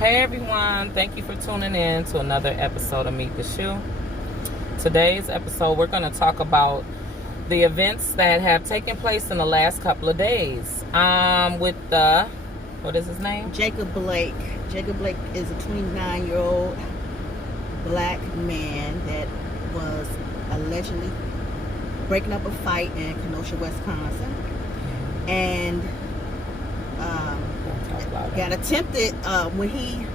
Hey everyone, thank you for tuning in to another episode of Meet the Shoe. Today's episode, we're going to talk about the events that have taken place in the last couple of days. With the, what is his name? Jacob Blake. Jacob Blake is a 29-year-old black man that was allegedly breaking up a fight in Kenosha, Wisconsin, and got attempted when he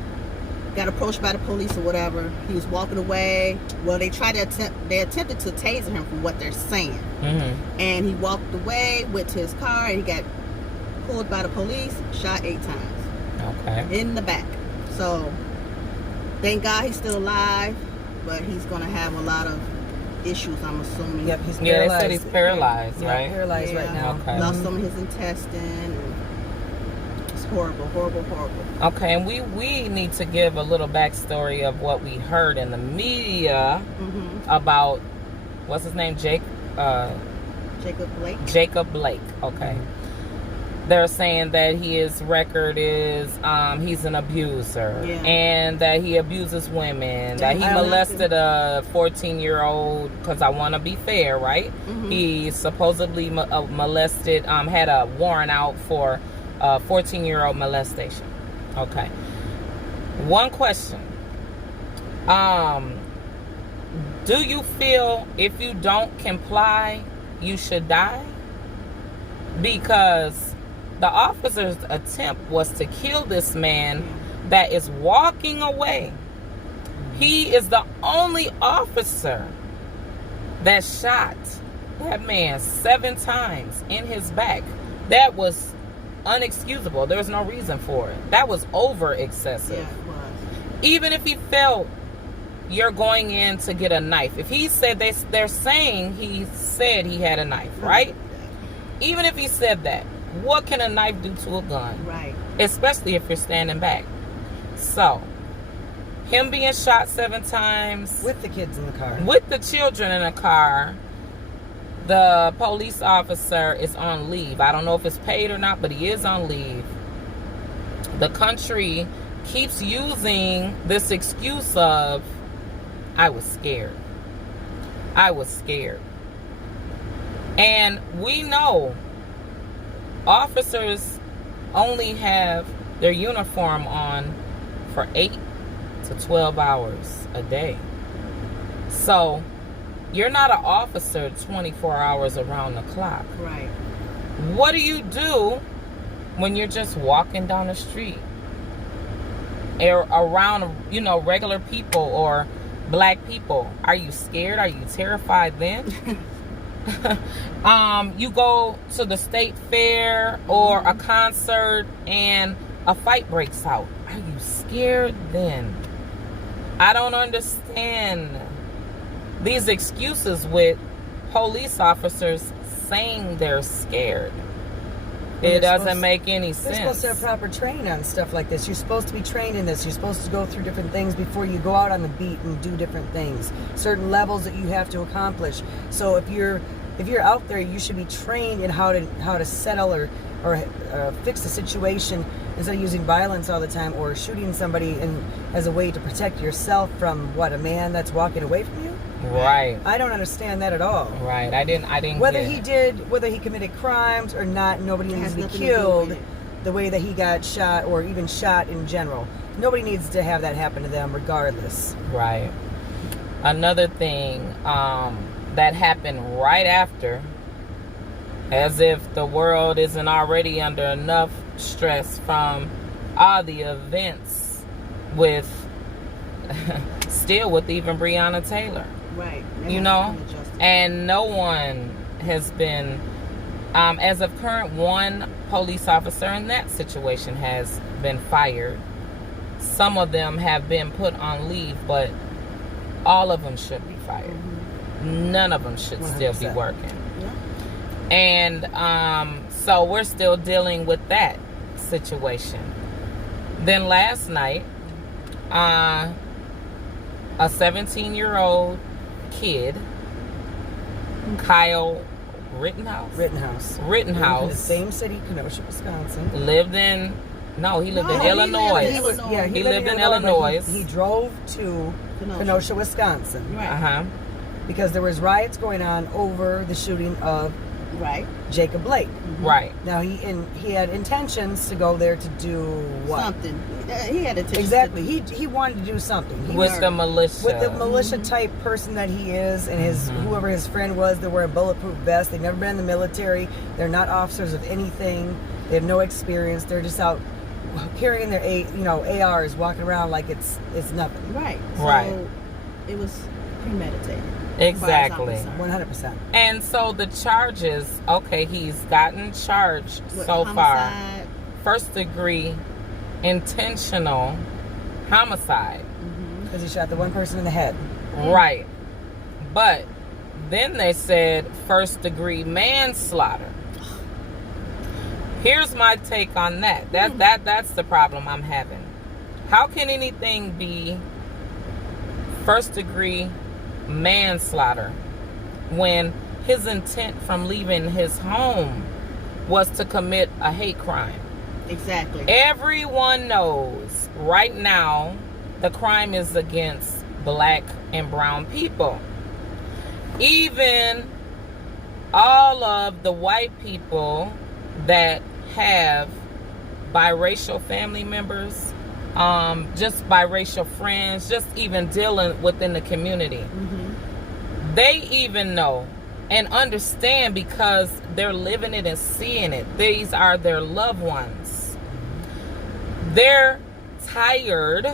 got approached by the police or whatever. He was walking away. Well, they attempted to taser him from what they're saying. And he walked away, went to his car, and he got pulled by the police, shot 8 times. In the back. So thank God he's still alive, but he's gonna have a lot of issues, I'm assuming. Yep, he's paralyzed. paralyzed. They said he's paralyzed, right? Paralyzed right now. Lost some of his intestine. And it's horrible. Okay, and we need to give a little backstory of what we heard in the media about, what's his name, Jacob Blake. Jacob Blake, okay. They're saying that his record is he's an abuser, and that he abuses women, that he molested a 14-year-old, because I want to be fair, right? He supposedly molested, had a warrant out for 14-year-old molestation. Okay. One question. Do you feel if you don't comply, you should die? Because the officer's attempt was to kill this man that is walking away. He is the only officer that shot that man 7 times in his back. That was unexcusable. There was no reason for it. That was over excessive. Yeah, it was. Even if he felt you're going in to get a knife. If he said, they're saying he said he had a knife, right? Even if he said that, what can a knife do to a gun? Right. Especially if you're standing back. So, him being shot 7 times. With the kids in the car. With the children in the car. The police officer is on leave. I don't know if it's paid or not, but he is on leave. The country keeps using this excuse of, I was scared. I was scared. And we know officers only have their uniform on for 8 to 12 hours a day. So you're not an officer 24 hours around the clock. Right. What do you do when you're just walking down the street around, regular people or black people? Are you scared? Are you terrified then? You go to the state fair or a concert and a fight breaks out. Are you scared then? I don't understand these excuses with police officers saying they're scared. It doesn't make any sense. They're supposed to have proper training on stuff like this. You're supposed to be trained in this. You're supposed to go through different things before you go out on the beat and do different things. Certain levels that you have to accomplish. So if you're out there, you should be trained in how to settle or fix the situation instead of using violence all the time or shooting somebody as a way to protect yourself from a man that's walking away from you. Right. I don't understand that at all. Right. I didn't. Whether he committed crimes or not, nobody needs to be killed the way that he got shot or even shot in general. Nobody needs to have that happen to them regardless. Right. Another thing that happened right after, as if the world isn't already under enough stress from all the events with even Breonna Taylor. Right. And no one has been, as of current, one police officer in that situation has been fired. Some of them have been put on leave, but all of them should be fired. None of them should 100%. Still be working. And so we're still dealing with that situation. Then last night, a 17-year-old kid, Kyle Rittenhouse. Rittenhouse. In the same city, Kenosha, Wisconsin. Lived in No, he lived in No, Illinois. he lived in Illinois. He lived in but Illinois. He drove to Kenosha, Wisconsin. Right. Because there was riots going on over the shooting of Right. Jacob Blake. Right. Now he had intentions to go there to do what? Something. He had intentions. Exactly. He wanted to do something. He With was the militia. with the militia type person that he is, and his whoever his friend was. They're wearing bulletproof vests. They've never been in the military. They're not officers of anything. They have no experience. They're just out carrying their ARs, walking around like it's nothing. Right. Right. So it was premeditated. Exactly. 100%. And so the charges, okay, he's gotten charged With so far. homicide. First degree intentional homicide. Because he shot the one person in the head. Right. But then they said first degree manslaughter. Here's my take on that. That's the problem I'm having. How can anything be first degree manslaughter when his intent from leaving his home was to commit a hate crime? Exactly. Everyone knows right now the crime is against black and brown people. Even all of the white people that have biracial family members, just biracial friends, just even dealing within the community. They even know and understand because they're living it and seeing it. These are their loved ones. They're tired,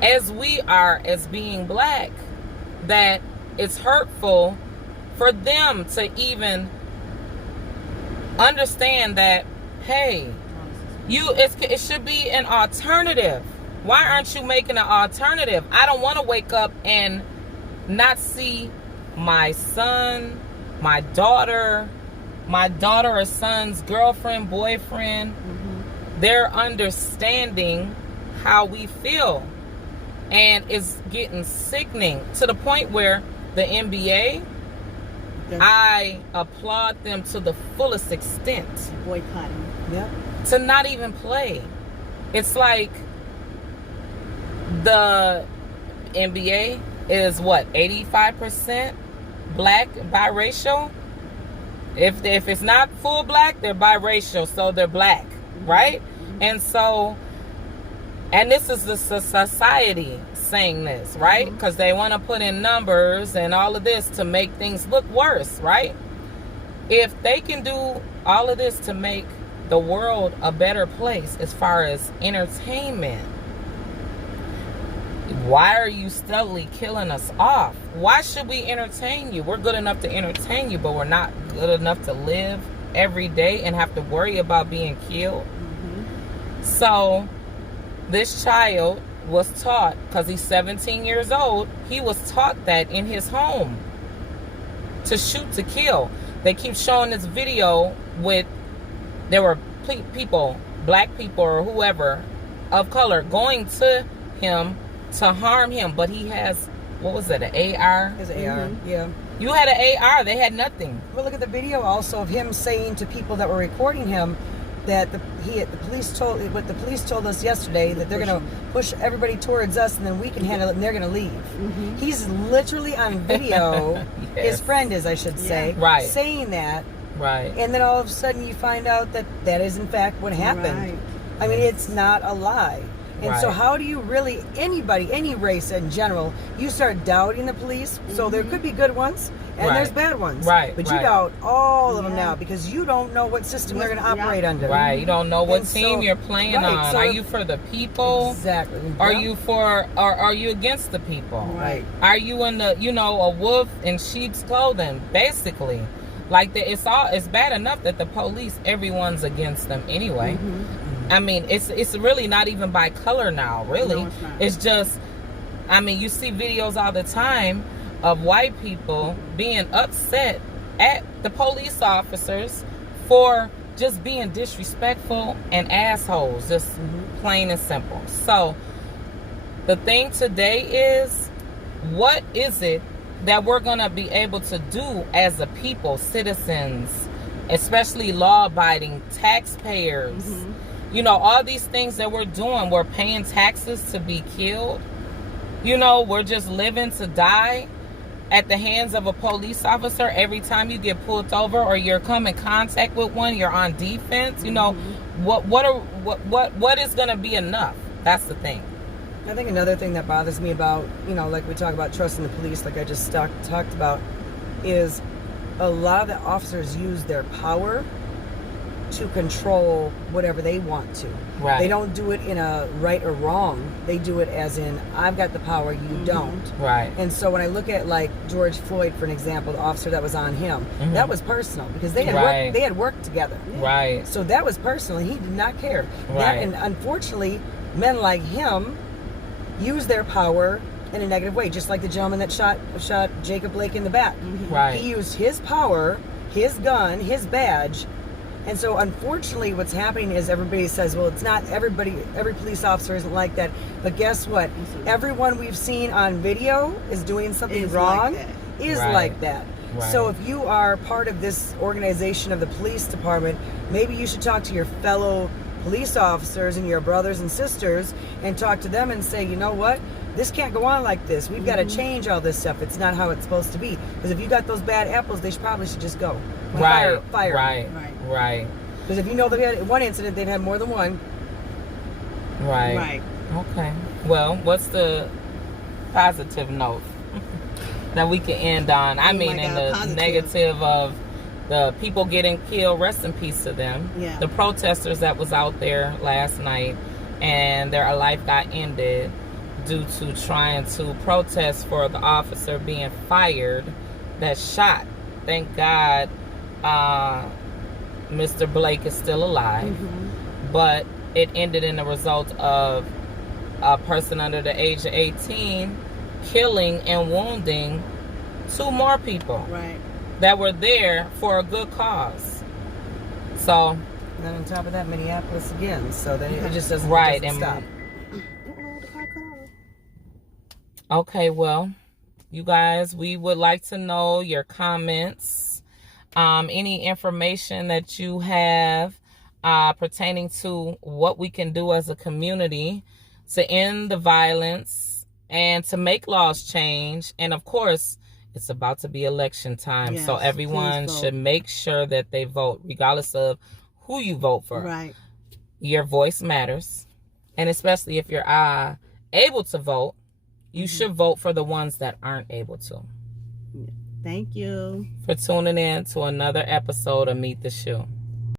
as we are as being black, that it's hurtful for them to even understand that, hey, it should be an alternative. Why aren't you making an alternative? I don't want to wake up and not see my son, my daughter or son's girlfriend, boyfriend. They're understanding how we feel. And it's getting sickening to the point where the NBA, I applaud them to the fullest extent. Boycotting. Yep. To not even play. It's like the NBA is what, 85% black, biracial? If it's not full black, they're biracial, so they're black, right? And so, and this is the society saying this, right? Because they want to put in numbers and all of this to make things look worse, right? If they can do all of this to make the world a better place as far as entertainment, why are you steadily killing us off? Why should we entertain you? We're good enough to entertain you, but we're not good enough to live every day and have to worry about being killed. So this child was taught, because he's 17 years old, he was taught that in his home, to shoot to kill. They keep showing this video with, there were people, black people or whoever of color, going to him to harm him, but he has, what was it, an AR? His AR, yeah. You had an AR, they had nothing. Well, look at the video also of him saying to people that were recording him that the police told us yesterday that they're going to push everybody towards us and then we can handle it and they're going to leave. He's literally on video, his friend is, I should say, right, saying that. Right. And then all of a sudden you find out that that is in fact what happened. Right. I mean, it's not a lie. And so how do you really, anybody, any race in general, you start doubting the police. So there could be good ones and there's bad ones. Right. But you doubt all of them now because you don't know what system they're going to operate under. Right. You don't know what And team so- you're playing right, on. so- Are you for the people? Exactly. Are Yeah. you for, or are you against the people? Right. Are you in the, a wolf in sheep's clothing, basically? Like, it's bad enough that the police, everyone's against them anyway. I mean, it's really not even by color now, really. No, it's not. It's just, I mean, you see videos all the time of white people being upset at the police officers for just being disrespectful and assholes, just plain and simple. So, the thing today is, what is it that we're going to be able to do as a people, citizens, especially law-abiding taxpayers, You know, all these things that we're doing, we're paying taxes to be killed. You know, we're just living to die at the hands of a police officer. Every time you get pulled over or you're come in contact with one, you're on defense. You know, what is going to be enough? That's the thing. I think another thing that bothers me about, you know, like we talk about trusting the police, like I just talked about, is a lot of the officers use their power to control whatever they want to. Right. They don't do it in a right or wrong. They do it as in, I've got the power, you don't. Right. And so when I look at like George Floyd, for an example, the officer that was on him, that was personal because they had worked together. Right. So that was personal. He did not care. Right. And unfortunately, men like him use their power in a negative way, just like the gentleman that shot Jacob Blake in the back. Right. He used his power, his gun, his badge. And so unfortunately what's happening is everybody says, well, it's not every police officer isn't like that. But guess what? Everyone we've seen on video is doing something wrong like that. Right. So if you are part of this organization of the police department, maybe you should talk to your fellow police officers and your brothers and sisters and talk to them and say, you know what? This can't go on like this. We've got to change all this stuff. It's not how it's supposed to be. Because if you got those bad apples, they probably should just go. Fire. Right. Because if you know they had one incident, they've had more than one. Right. Okay. Well, what's the positive note that we can end on? I mean, in the negative of the people getting killed, rest in peace to them. Yeah. The protesters that was out there last night and their life got ended due to trying to protest for the officer being fired that shot. Thank God Mr. Blake is still alive. But it ended in the result of a person under the age of 18 killing and wounding 2 more people that were there for a good cause. So, and then on top of that, Minneapolis again. So then it just doesn't, stop. Okay, well, you guys, we would like to know your comments, any information that you have pertaining to what we can do as a community to end the violence and to make laws change. And of course, it's about to be election time, so everyone should make sure that they vote, regardless of who you vote for. Right. Your voice matters, and especially if you're able to vote, you should vote for the ones that aren't able to. Thank you for tuning in to another episode of Meet the Shoe.